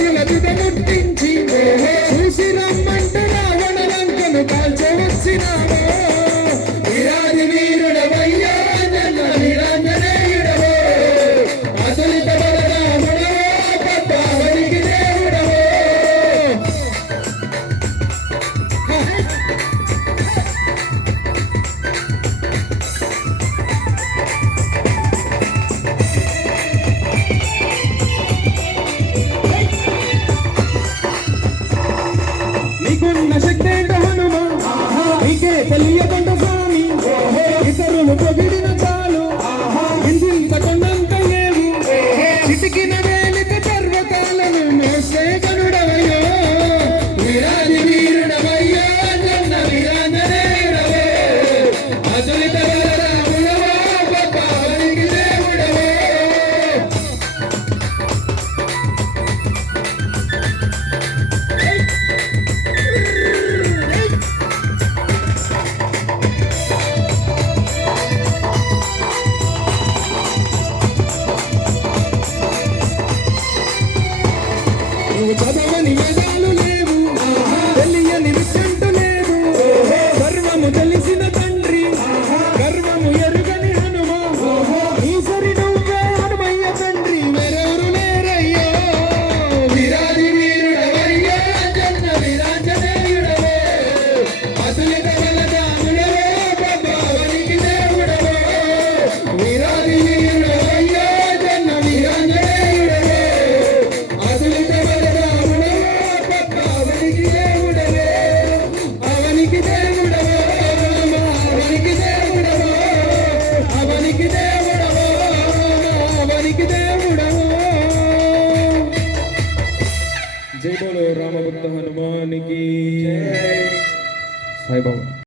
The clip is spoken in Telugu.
వీరుల దుదముట్టించి చూసి రమ్మంటే రావణ లంకను కాల్చవచ్చినావో వీరాది వీరుడవయ్యా జన వీరాంజనేయుడవో అతులిత బలరాముడవో పద్మావనికి దేవుడవో నీకున్న శక్తి హనుమా నీకే తెలియకుండా స్వామి ఇతరులు పొగిడిన చాలు ఇంత కొండంత లేవు చిటికిన వేలిక పర్వతాలను మోసే గనుడవయ్యో వీరాది వీరుడవయ్యో జన్న వీరాంజనేయుడవో అతులిత బలరాముడవో పద్మావనికి దేవుడవో నువ్వు చదవని వేదాలు లేవు తెలియని విషంటు లేవు సర్వము తెలిసిన తండ్రి గర్వము ఎరుగని హనుమా ఈశ్వరి నువ్వే హనుమయ్య తండ్రి వేరెవరు లేరయ్యో వీరాది వీరుడవయ్యో జన్న వీరాంజనేయుడవో అతులిత బలరాముడవో పద్మావనికి దేవుడవో వీరాది వీరుడవయ్యో జన్న వీరాంజనేయుడవో అతులిత అవనికి దేవుడవో అవనికి దేవుడవో అవనికి దేవుడవో అవనికి దేవుడవో జై బోలో రామభక్త హనుమానికి జై సాయిబాబా.